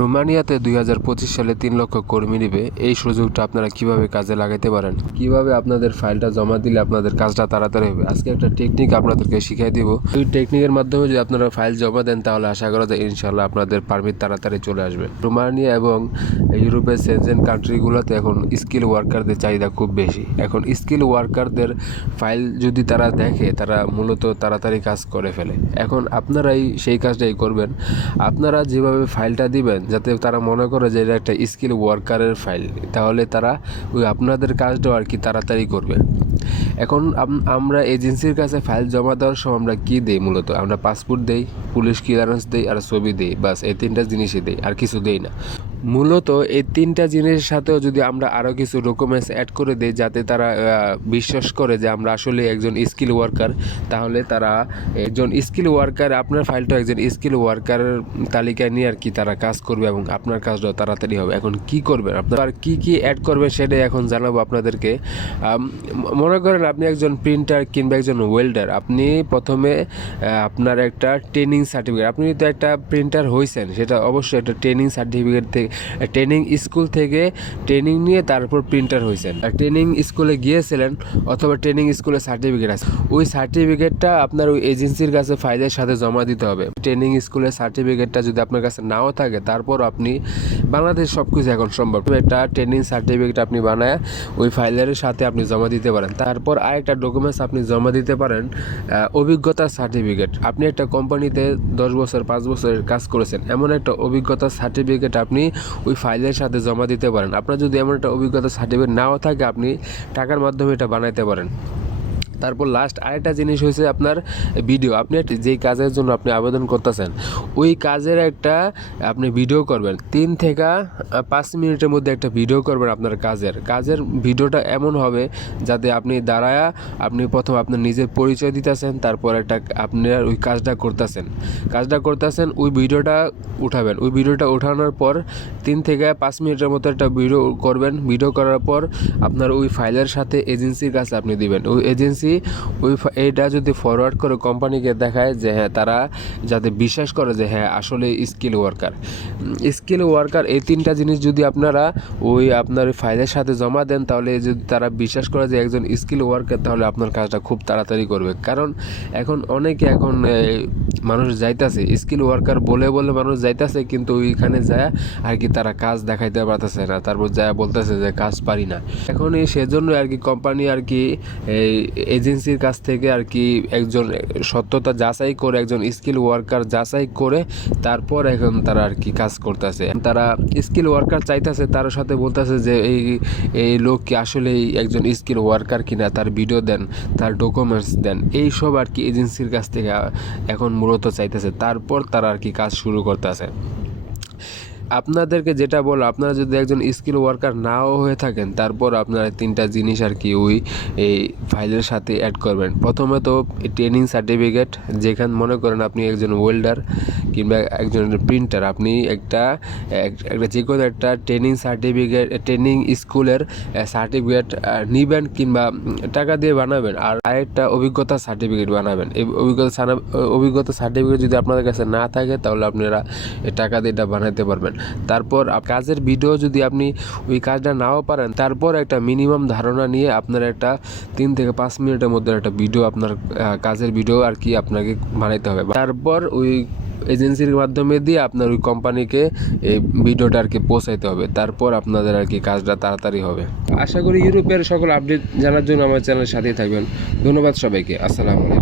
রোমানিয়াতে 2025 সালে 3 লক্ষ কর্মী নিবে। এই সুযোগটা আপনারা কিভাবে কাজে লাগাতে পারেন, কিভাবে আপনাদের ফাইলটা জমা দিলে আপনাদের কাজটা তাড়াতাড়ি হবে, আজকে একটা টেকনিক আপনাদেরকে শিখিয়ে দিব। এই টেকনিকের মাধ্যমে যদি আপনারা ফাইল জমা দেন তাহলে আশা করা যায় ইনশাল্লাহ আপনাদের পারমিট তাড়াতাড়ি চলে আসবে। রোমানিয়া এবং ইউরোপের সেনজেন কান্ট্রিগুলোতে এখন স্কিল ওয়ার্কারদের চাহিদা খুব বেশি। এখন স্কিল ওয়ার্কারদের ফাইল যদি তারা দেখে, তারা মূলত তাড়াতাড়ি কাজ করে ফেলে। এখন আপনারাই সেই কাজটাই করবেন। আপনারা যেভাবে ফাইলটা দিবেন যাতে তারা মনে করে যে এটা একটা স্কিল ওয়ার্কারের ফাইল, তাহলে তারা ওই আপনাদের কাজটাও আর কি তাড়াতাড়ি করবে। এখন আমরা এজেন্সির কাছে ফাইল জমা দেওয়ার সময় আমরা কী দিই? মূলত আমরা পাসপোর্ট দেই, পুলিশ ক্লিয়ারেন্স দেই আর ছবি দিই, বাস এই 3টা জিনিসই দিই, আর কিছু দেই না। মূলত এই 3টা জিনিসের সাথেও যদি আমরা আরও কিছু ডকুমেন্টস অ্যাড করে দিই যাতে তারা বিশ্বাস করে যে আমরা আসলে একজন স্কিল ওয়ার্কার, তাহলে তারা একজন স্কিল ওয়ার্কার, আপনার ফাইলটা একজন স্কিল ওয়ার্কারের তালিকায় নিয়ে আর কি তারা কাজ করবে এবং আপনার কাজটাও তাড়াতাড়ি হবে। এখন কি করবেন আপনার, কি কি অ্যাড করবেন সেটাই এখন জানাবো আপনাদেরকে। মনে করেন আপনি একজন প্রিন্টার কিংবা একজন ওয়েল্ডার, আপনি প্রথমে আপনার একটা ট্রেনিং সার্টিফিকেট, আপনি তো একটা প্রিন্টার হয়েছেন, সেটা অবশ্যই একটা ট্রেনিং সার্টিফিকেট থেকে, ট্রেনিং স্কুল থেকে ট্রেনিং নিয়ে তারপর প্রিন্টার হয়েছেন, ট্রেনিং স্কুলে গিয়েছিলেন অথবা ট্রেনিং স্কুলে সার্টিফিকেট আছে, ওই সার্টিফিকেটটা আপনার ওই এজেন্সির কাছে ফাইলের সাথে জমা দিতে হবে। ট্রেনিং স্কুলের সার্টিফিকেটটা যদি আপনার কাছে নাও থাকে, তারপর আপনি বাংলাদেশ সব কিছু এখন সম্ভব, একটা ট্রেনিং সার্টিফিকেট আপনি বানায় ওই ফাইলের সাথে আপনি জমা দিতে পারেন। তারপর আরেকটা ডকুমেন্টস আপনি জমা দিতে পারেন, অভিজ্ঞতার সার্টিফিকেট। আপনি একটা কোম্পানিতে 10 বছর 5 বছরের কাজ করেছেন, এমন একটা অভিজ্ঞতার সার্টিফিকেট আপনি ওই ফাইলের সাথে জমা দিতে পারেন। আপনার যদি এমন একটা অভিজ্ঞতার সার্টিফিকেট নাও থাকে, আপনি টাকার মাধ্যমে এটা বানাইতে পারেন। তারপর লাস্ট আরেকটা জিনিস হয়েছে আপনার ভিডিও। আপনি যেই কাজের জন্য আপনি আবেদন করতেছেন, ওই কাজের একটা আপনি ভিডিও করবেন, 3 থেকে 5 মিনিটের মধ্যে একটা ভিডিও করবেন। আপনার কাজের ভিডিওটা এমন হবে যাতে আপনি দাঁড়ায়া আপনি প্রথম আপনার নিজের পরিচয় দিতেছেন, তারপর একটা আপনার ওই কাজটা করতেছেন, ওই ভিডিওটা উঠাবেন। ওই ভিডিওটা ওঠানোর পর 3 থেকে 5 মিনিটের মতো একটা ভিডিও করবেন। ভিডিও করার পর আপনার ওই ফাইলের সাথে এজেন্সির কাছে আপনি দিবেন। ওই এজেন্সি এইটা যদি ফরওয়ার্ড করে কোম্পানিকে দেখায় যে হ্যাঁ, তারা যাতে বিশ্বাস করে যে হ্যাঁ আসলে স্কিল ওয়ার্কার, এই 3টা জিনিস যদি আপনারা ওই আপনার ফাইলের সাথে জমা দেন, তাহলে যদি তারা বিশ্বাস করে যে একজন স্কিল ওয়ার্কার, তাহলে আপনার কাজটা খুব তাড়াতাড়ি করবে। কারণ এখন মানুষ যাইতেছে স্কিল ওয়ার্কার বলে মানুষ যাইতেছে, কিন্তু ওইখানে যায় আর কি তারা কাজ দেখাইতে পারতেছে না, তারপর যায় বলতেছে যে কাজ পারি না। এখন সেজন্য আর কি কোম্পানি আর কি এজেন্সির কাছ থেকে আর কি একজন সত্যতা যাচাই করে, একজন স্কিল ওয়ার্কার যাচাই করে তারপর এখন তারা আর কি কাজ করতেছে। তারা স্কিল ওয়ার্কার চাইতেছে, তার সাথে বলতেছে যে এই লোক কি আসলেই একজন স্কিল ওয়ার্কার কিনা, তার ভিডিও দেন, তার ডকুমেন্টস দেন, এইসব আর কি এজেন্সির কাছ থেকে এখন মূলত চাইতেছে। তারপর তারা আর কি কাজ শুরু করতেছে। আপনাদেরকে যেটা বলো, আপনারা যদি একজন স্কিল ওয়ার্কার নাও হয়ে থাকেন, তারপর আপনারা 3টা জিনিস আর কি ওই এই ফাইলের সাথে অ্যাড করবেন। প্রথমে তো ট্রেনিং সার্টিফিকেট, যেখানে মনে করেন আপনি একজন ওয়েল্ডার কিংবা একজন প্রিন্টার, আপনি একটা যে কোনো একটা ট্রেনিং সার্টিফিকেট, ট্রেনিং স্কুলের সার্টিফিকেট নিবেন কিংবা টাকা দিয়ে বানাবেন। আর আরেকটা অভিজ্ঞতা সার্টিফিকেট বানাবেন। এই অভিজ্ঞতা সার্টিফিকেট যদি আপনাদের কাছে না থাকে, তাহলে আপনারা টাকা দিয়ে এটা বানাতে পারবেন। তারপর কাজের ভিডিও যদি আপনি ওই কাজটা নাও পারেন, তারপর একটা মিনিমাম ধারণা নিয়ে আপনার একটা 3 থেকে 5 মিনিটের মধ্যে একটা ভিডিও, আপনার কাজের ভিডিও আর কি আপনাকে বানাইতে হবে। তারপর ওই এজেন্সির মাধ্যমে দিয়ে আপনার ওই কোম্পানিকে এই ভিডিওটা আর কি পৌঁছাইতে হবে। তারপর আপনাদের আর কি কাজটা তাড়াতাড়ি হবে। আশা করি ইউরোপের সকল আপডেট জানার জন্য আমার চ্যানেলের সাথেই থাকবেন। ধন্যবাদ সবাইকে। আসসালামু আলাইকুম।